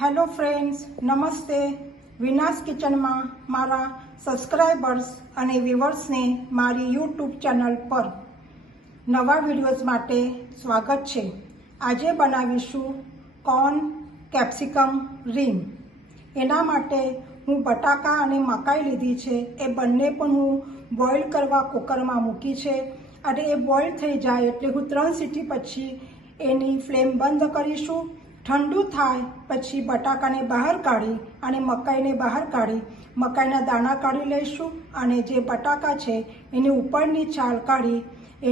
Hello friends, નમસ્તે. વિનાશ કિચનમાં મારા સબસ્ક્રાઈબર્સ અને વ્યુઅર્સને મારી યુટ્યુબ ચેનલ પર નવા વિડીયોઝ માટે સ્વાગત છે. આજે બનાવીશું કોર્ન કેપ્સિકમ રીંગ. એના માટે હું બટાકા અને મકાઈ લીધી છે. એ બંને પણ હું બોઇલ કરવા કુકરમાં મૂકી છે અને એ બોઇલ થઈ જાય એટલે હું 3 સીટી પછી એની ફ્લેમ બંધ કરીશું. ઠંડુ થાય પછી બટાકાને બહાર કાઢી અને મકાઈને બહાર કાઢી મકાઈના દાણા કાઢી લઈશું અને જે બટાકા છે એની ઉપરની છાલ કાઢી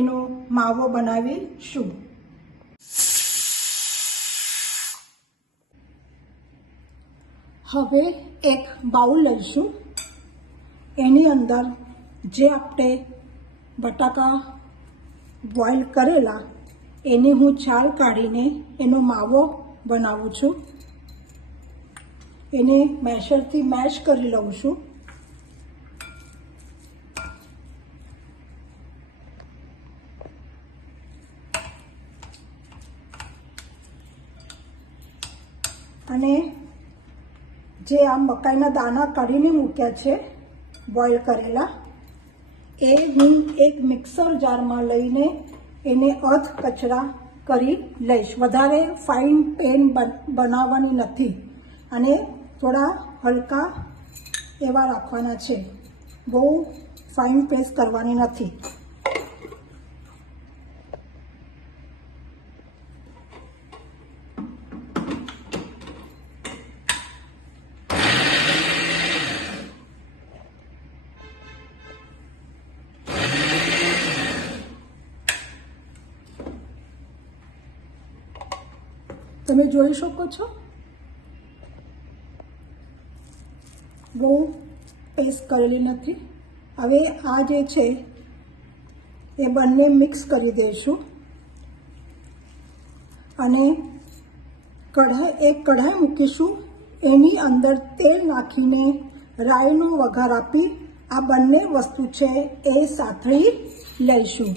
એનો માવો બનાવીશું. હવે એક બાઉલ લઈશું. એની અંદર જે આપણે બટાકા બોઇલ કરેલા એની હું છાલ કાઢીને એનો માવો બનાવું છું. એને મેશરથી મેશ કરી લઉં છું. અને જે આ મકાઈના દાણા કાઢીને મૂક્યા છે બોઇલ કરેલા એ હું એક મિક્સર જારમાં લઈને એને અધ કચરા કરી લઈશ. વધારે ફાઇન પેન બનાવવાની નથી અને થોડા હલકા એવા રાખવાના છે. બહુ ફાઇન પેસ્ટ કરવાની નથી. તમે જોઈ શકો છો બહુ પેસ્ટ કરેલી નથી. હવે આ જે છે એ બંને મિક્સ કરી દઈશું અને એક કઢાઈ મૂકીશું. એની અંદર તેલ નાખીને રાઈનો વઘાર આપી આ બંને વસ્તુ છે એ સાતળી લઈશું.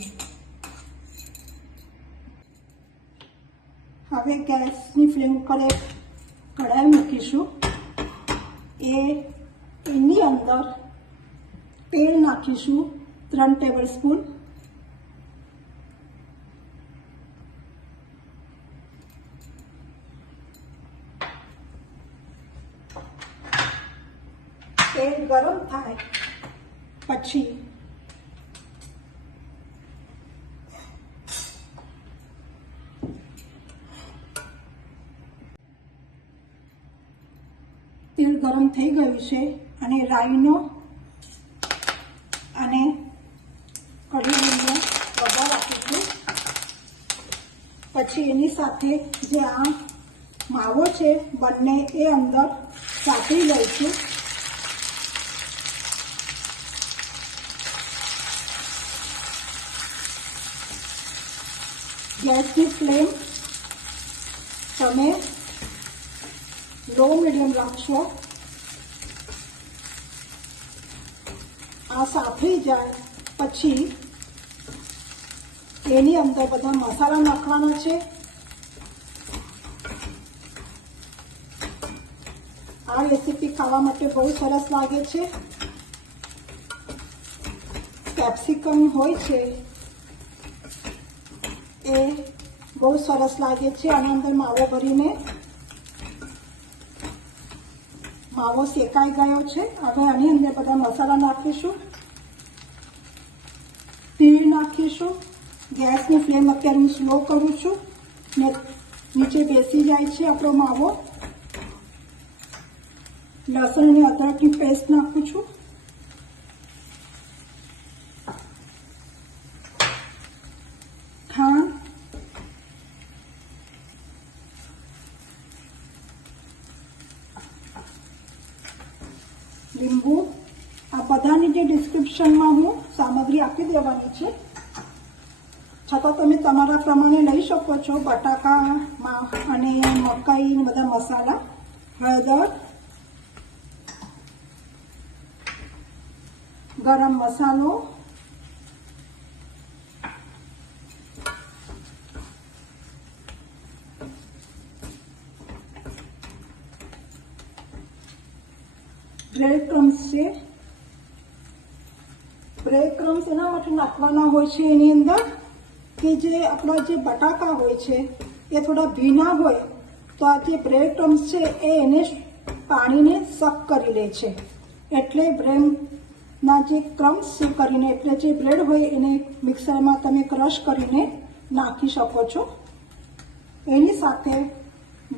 હવે ગેસની ફ્લેમ ઉપર એક કઢાઈ મૂકીશું. એની અંદર તેલ નાખીશું 3 ટેબલ સ્પૂન. તેલ ગરમ થાય પછી તેલ ગરમ થઈ ગયું છે અને રાઈનો અને કઢી લીમડો વઘાર આપીશું. પછી એની સાથે જે આ માવો છે બંને એ અંદર સાતળી લઈશું. ગેસની ફ્લેમ તમે લો મીડિયમ રાખશો. આ સાતળી જાય પછી એની અંદર બધા મસાલા નાખવાના છે. આ રેસીપી ખાવા માટે બહુ સરસ લાગે છે. કેપ્સિકમ હોય છે એ બહુ સરસ લાગે છે. આની અંદર માવો ભરીને માવો શેકાઈ ગયો છે. હવે આની અંદર બધા મસાલા નાખીશું. તીળ નાખીશું. ગેસની ફ્લેમ અત્યારે હું સ્લો કરું છું ને નીચે બેસી જાય છે આપણો માવો. લસણ અને અદરકની પેસ્ટ નાખું છું. ખાંડ, લીંબુ. આ બધાની જે ડિસ્ક્રિપ્શનમાં હું સામગ્રી આપી દેવાની છે. છતાં તમે તમારા પ્રમાણે લઈ શકો છો. બટાકામાં અને મકાઈ બધા મસાલા, હળદર, ગરમ મસાલો, બ્રેડ ક્રમ્સ છે. બ્રેડ ક્રમ્સ એના માટે નાખવાના હોય છે એની અંદર કે જે આપણા જે બટાકા હોય છે એ થોડા ભીના હોય તો આ જે બ્રેડ ક્રમ્સ છે એ એને પાણીને સક કરી લે છે. એટલે બ્રેડના જે ક્રમ્સ કરીને એટલે જે બ્રેડ હોય એને મિક્સરમાં તમે ક્રશ કરીને નાખી શકો છો. એની સાથે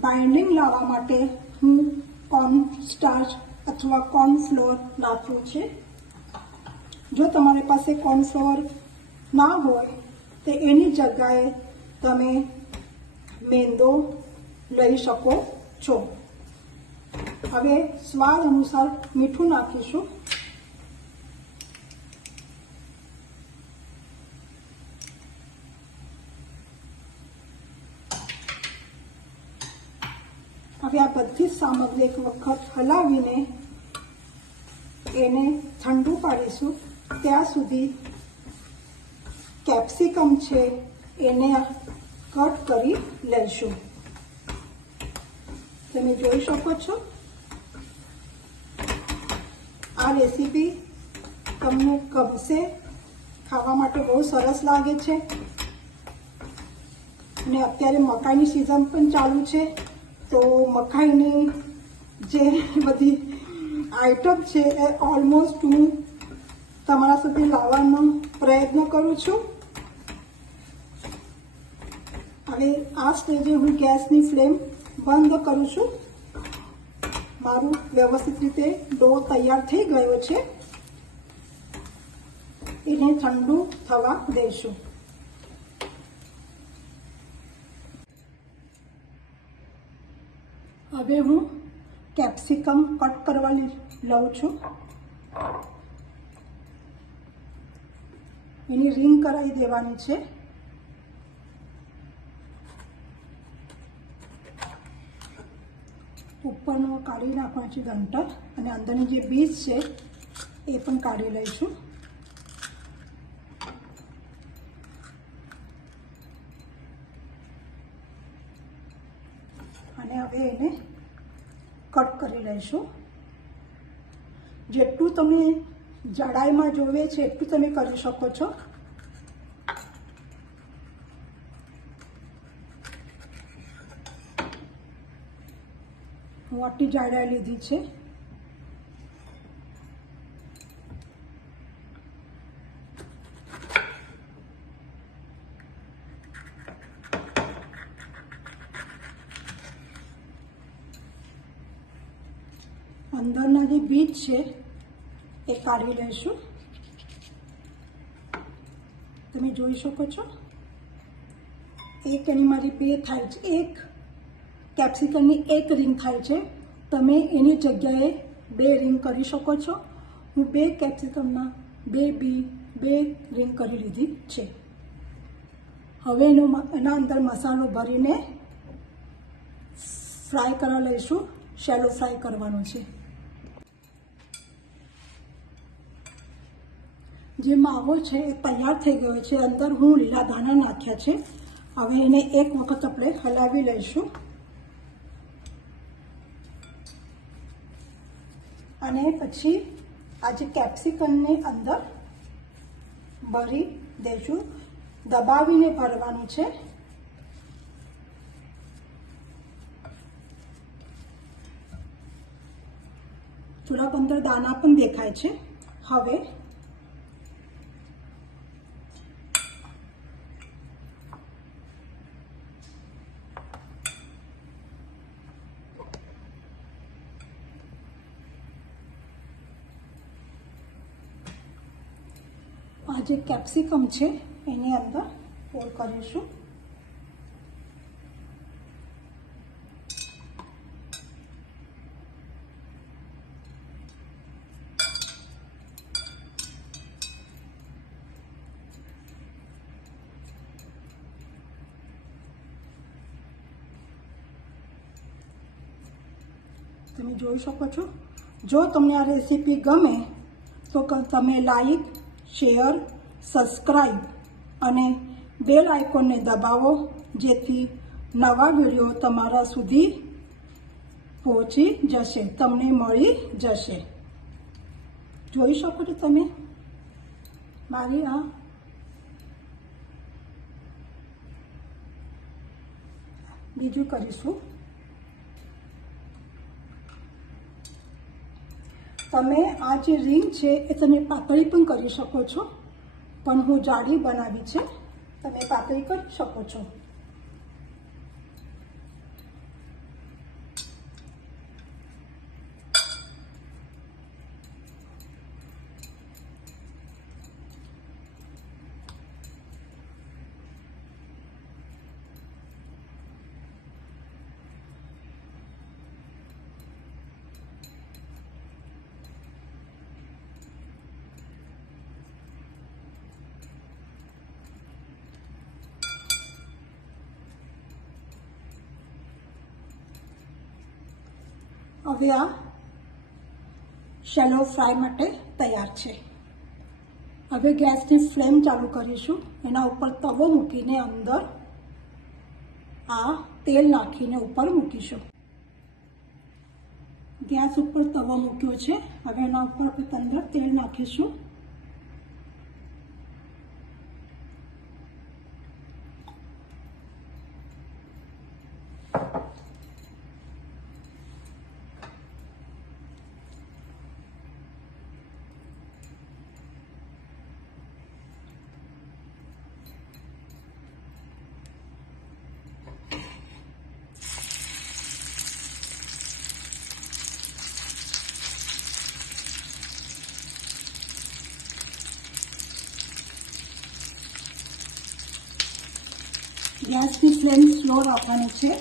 બાઇન્ડિંગ લાવવા માટે હું કોર્ન સ્ટાર્ચ અથવા કોર્ન ફ્લોર નાખ્યું છે. જો તમારી પાસે કોર્ન ફ્લોર ના હોય તો એની જગ્યાએ તમે મેંદો લઈ શકો છો. હવે સ્વાદ અનુસાર મીઠું નાખીશું. હવે આ બધી સામગ્રી એક વખત હલાવીને એને ઠંડુ પાડીશું. ત્યાં સુધી કેપ્સિકમ છે એને કટ કરી લઈશું. તમે જોઈ શકો છો આ રેસીપી તમને ગમશે. ખાવા માટે બહુ સરસ લાગે છે. અને અત્યારે મકાઈની સિઝન પણ ચાલુ છે તો મકાઈની જે બધી આઈટમ છે એ ઓલમોસ્ટ હું તમારા સુધી લાવવાનો પ્રયત્ન કરું છું. હવે આ સ્ટેજે હું ગેસની ફ્લેમ બંધ કરું છું. મારું વ્યવસ્થિત રીતે ડો તૈયાર થઈ ગયો છે. એને ઠંડુ થવા દઈશું. હવે હું કેપ્સિકમ કટ કરવા લઉં છું. એની રિંગ કરાવી દેવાની છે. ઉપરનો કાઢી નાખવાનો છે ડંઠલ અને અંદરની જે બીજ છે એ પણ કાઢી લઈશું. અને હવે એને કટ કરી લઈશું. જેટલું તમે જાડાઈમાં જોવે છે એટલું તમે કરી શકો છો. હું આટલી જાડાઈ લીધી છે. અંદરના જે બીજ છે એ કાઢી લઈશું. તમે જોઈ શકો છો એક એની મારી બે થાય છે. એક કેપ્સિકમની એક રિંગ થાય છે. તમે એની જગ્યાએ બે રિંગ કરી શકો છો. હું બે કેપ્સિકમના બે રિંગ કરી લીધી છે. હવે એના અંદર મસાલો ભરીને ફ્રાય કરવા લઈશું. શેલો ફ્રાય કરવાનો છે. જે માવો છે એ તૈયાર થઈ ગયો છે. અંદર હું લીલા ધાણા નાખ્યા છે. હવે એને એક વખત આપણે હલાવી લઈશું અને પછી આ જે કેપ્સિકમને અંદર ભરી દઈશું. દબાવીને ભરવાનું છે. થોડાક અંદર દાણા પણ દેખાય છે. હવે આ જે કેપ્સિકમ છે એની અંદર પોર કરીશું. તમે જોઈ શકો છો. જો તમને આ રેસીપી ગમે તો તમે લાઈક, શેર, સબસ્ક્રાઈબ અને બેલ આઇકોનને દબાવો જેથી નવા વિડીયો તમારા સુધી પહોંચી જશે, તમને મળી જશે. જોઈ શકો છો તમે મારી આ બીજું કરીશું. તમે આ જે રીંગ છે એ તમે પાતળી પણ કરી શકો છો, પણ હું જાડી બનાવી છે, તમે પાતળી કરી શકો છો. હવે આ શેલો ફ્રાય માટે તૈયાર છે. હવે ગેસની ફ્લેમ ચાલુ કરીશું. એના ઉપર તવો મૂકીને અંદર આ તેલ નાખીને ઉપર મૂકીશું. ગેસ ઉપર તવો મૂક્યો છે. હવે એના ઉપર આપણે અંદર તેલ નાખીશું. ગેસની ફ્લેમ સ્લો રાખવાની છે.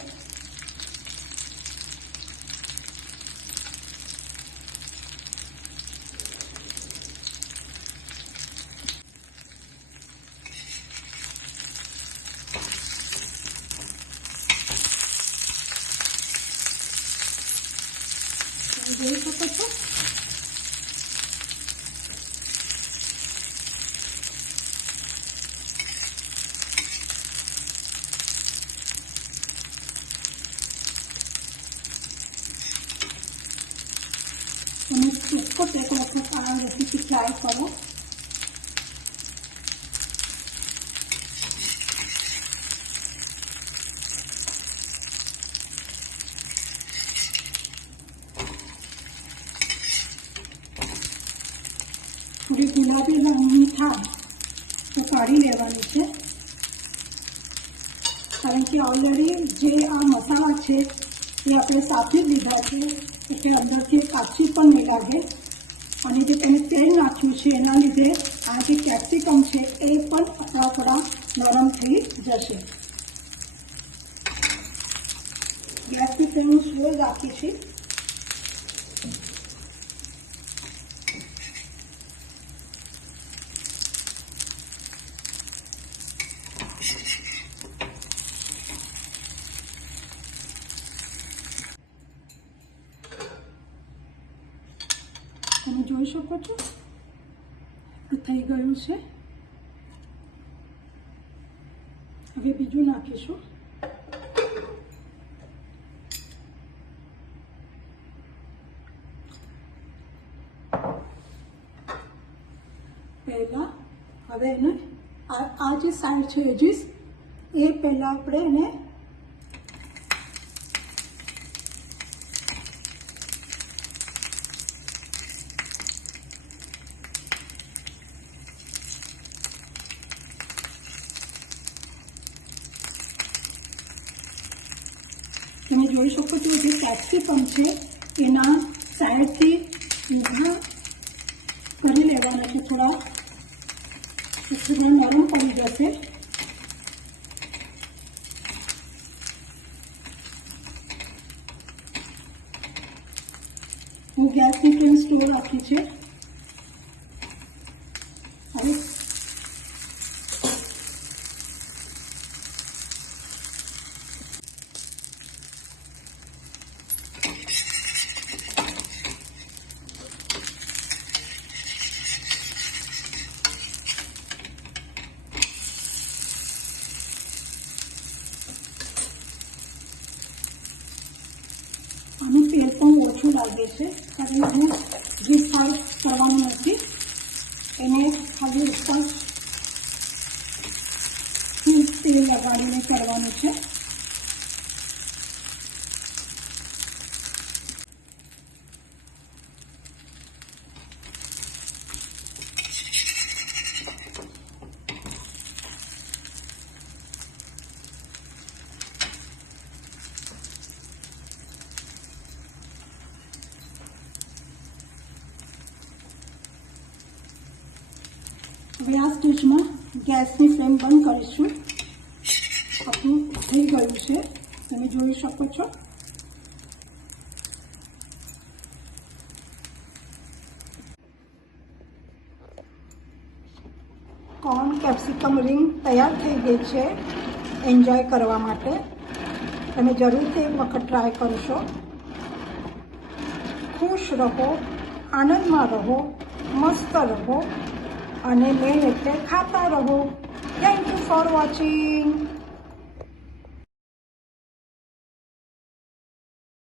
જોઈ શકો છો અને इसको एक वक्त आ रेसिपी ट्राई करो. થોડી ગુલાબી રંગની થાય તો કાઢી લેવાની છે, કારણ કે ઓલરેડી જે આ મસાલા છે એ આપણે સાથી લીધા છે, એટલે અંદરથી કાચી પણ નહીં લાગે. અને જે તમે તેલ નાખ્યું છે એના લીધે આ જે કેપ્સિકમ છે એ પણ થોડા નરમ થઈ જશે. ગેસની ફ્લેમ સ્લો રાખી છે. તમે જોઈ શકો છો થઈ ગયું છે. હવે બીજું નાખીશું. પહેલા હવે એને આ જે સાઈડ છે એજીસ એ પહેલા આપણે એને તમે જોઈ શકો છો જે કેપ્સિકમ છે એના સાઈડથી ઊભા કરી લેવાના છે. થોડા નરમ પડી જશે. હું ગેસની ફ્લેમ સ્લો રાખી છે. હવે આનું તેલ પણ ઓછું લાગે છે, કારણ કે હું ડીપ ફ્રાય કરવાનું નથી. છે. હવે આ સ્ટેજમાં ગેસની ફ્લેમ બંધ કરીશું. આપણું થઈ ગયું છે, તમે જોઈ શકો છો. કોર્ન કેપ્સિકમ રિંગ તૈયાર થઈ ગઈ છે એન્જોય કરવા માટે. તમે જરૂરથી એક વખત ટ્રાય કરશો. ખુશ રહો, આનંદમાં રહો, મસ્ત રહો અને મેન એટલે ખાતા રહો. Thank you for watching.